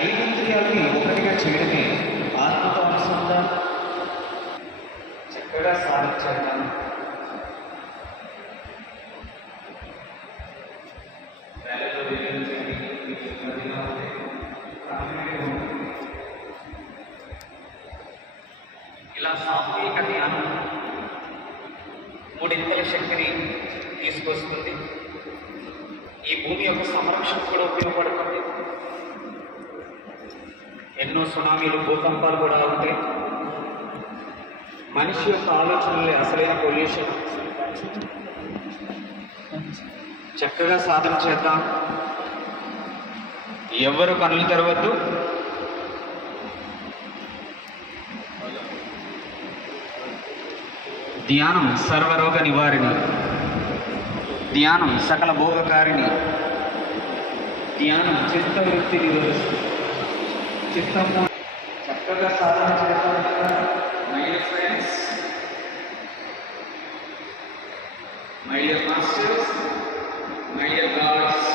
ఐదు ఇంద్రియాలని ఒకటిగా చేయడమే ఆత్మతో అనుసంధానం. చక్కగా సాధించేద్దాం. ఇలా సామూహిక ధ్యానం మూడింతల శక్తిని తీసుకొస్తుంది. ఈ భూమి యొక్క సంరక్షణ కూడా ఉపయోగపడుతుంది. ఎన్నో సునామీలు, భూకంపాలు కూడా ఉంటాయి. మనిషి యొక్క ఆలోచనలే అసలైన పొల్యూషన్. చక్కగా సాధన చేద్దాం. ఎవరు కళ్ళు తెరవద్దు. ధ్యానం సర్వరోగ నివారిణి, ధ్యానం సకల భోగకారిణి, ధ్యానం చిత్తవృత్తి నిరోధిస్తుంది. చిత్తము చక్కగా సాధన చేద్దాం. My dear friends, my dear masters, my dear God's,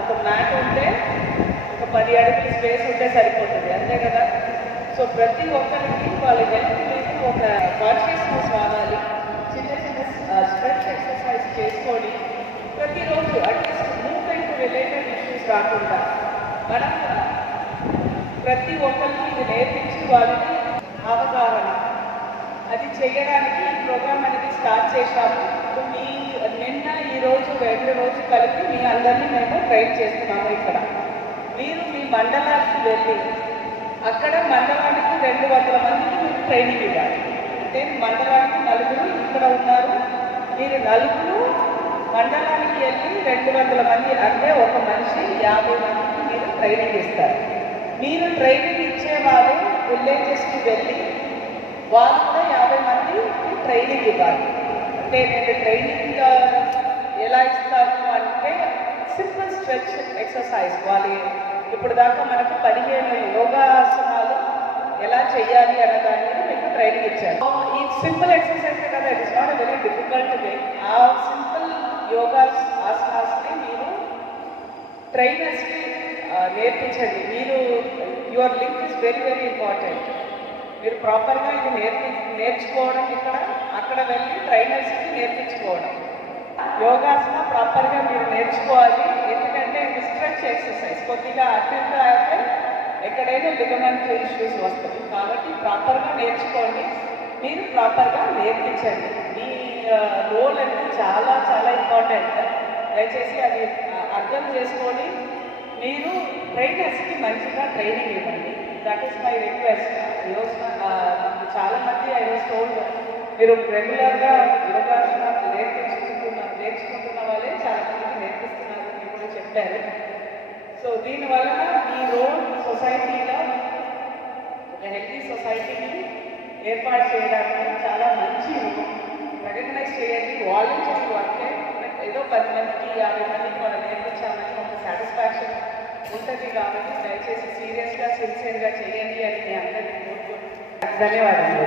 ఒక మ్యాట్ ఉంటే ఒక 10 అడుగుల స్పేస్ ఉంటే సరిపోతుంది, అంతే కదా. సో ప్రతి ఒక్కరికి వాళ్ళ హెల్త్ మీద ఒక కాన్షియస్నెస్ రావాలి. చిన్న చిన్న స్ట్రెచ్ ఎక్సర్సైజ్ చేసుకొని ప్రతిరోజు అట్లీస్ట్ మూవ్మెంట్ రిలేటెడ్ ఇష్యూస్ రాకుండా మనం ప్రతి ఒక్కరికి ఇది నేర్పించి వాళ్ళకి అవగాహన అది చేయడానికి ఈ ప్రోగ్రామ్ అనేది స్టార్ట్ చేశాము. మీ నిన్న ఈరోజు 2 రోజు కలిపి మీ అందరినీ మేము ట్రైన్ చేస్తున్నాము. ఇక్కడ మీరు మీ మండలానికి వెళ్ళి అక్కడ మండలానికి 200 మందికి మీరు ట్రైనింగ్ ఇవ్వాలి. అంటే మండలానికి 4 ఇక్కడ ఉన్నారు. మీరు 4 మండలానికి వెళ్ళి 200 మంది అంటే ఒక మనిషి 50 మందికి మీరు ట్రైనింగ్ ఇస్తారు. మీరు ట్రైనింగ్ ఇచ్చేవారు విలేజెస్కి వెళ్ళి వాళ్ళు కూడా 50 మందికి ట్రైనింగ్ ఇవ్వాలి. అంటే నేను ట్రైనింగ్ ఎలా ఇస్తాను అంటే సింపుల్ స్ట్రెచ్ ఎక్సర్సైజ్. వాళ్ళు ఇప్పుడు దాకా మనకు 15 యోగాసనాలు ఎలా చేయాలి అన్న దాని మీద మీకు ట్రైనింగ్ ఇచ్చాను. ఈ సింపుల్ ఎక్సర్సైజ్ కదా, it is not a very difficult way. ఆ సింపుల్ యోగాస్ ఆసనాస్ని మీరు ట్రైనర్స్కి నేర్పించండి. మీరు your link is very very important. మీరు ప్రాపర్గా ఇది నేర్చుకోవడం ఇక్కడ, అక్కడ వెళ్ళి ట్రైనర్స్కి నేర్పించుకోవడం. యోగాసన ప్రాపర్గా మీరు నేర్చుకోవాలి. ఎందుకంటే ఇది స్ట్రెచ్ ఎక్సర్సైజ్. కొద్దిగా అటు ఇటు అయితే ఎక్కడైనా లిగమెంట్ ఇష్యూస్ వస్తుంది. కాబట్టి ప్రాపర్గా నేర్చుకోండి. మీరు ప్రాపర్గా నేర్పించండి. మీ రోల్ అనేది చాలా చాలా ఇంపార్టెంట్. దయచేసి అది అర్థం చేసుకొని మీరు ట్రైనర్స్కి మంచిగా ట్రైనింగ్ ఇవ్వండి. That is my request. ఈరోజు చాలామంది ఐ వాజ్ టోల్డ్ మీరు రెగ్యులర్గా యోగాసనాలు నేర్చుకుంటున్న వాళ్ళే చాలామందికి నేర్పిస్తున్నారు అని కూడా చెప్పారు. సో దీనివల్ల మీ రోల్ సొసైటీలో ఒక హెల్తీ సొసైటీని ఏర్పాటు చేయడానికి చాలా మంచి రికగ్నైజ్ చేయండి. వాలంటీర్ వర్కే ఏదో 10 మందికి 50 మందికి మనం నేర్పించామని ఒక సాటిస్ఫాక్షన్ ఉంటుంది. కాబట్టి దయచేసి సీరియస్గా సిన్సియర్గా చేయండి అని మీ అందరికీ కోరుకుంటున్నాను. ధన్యవాదాలు.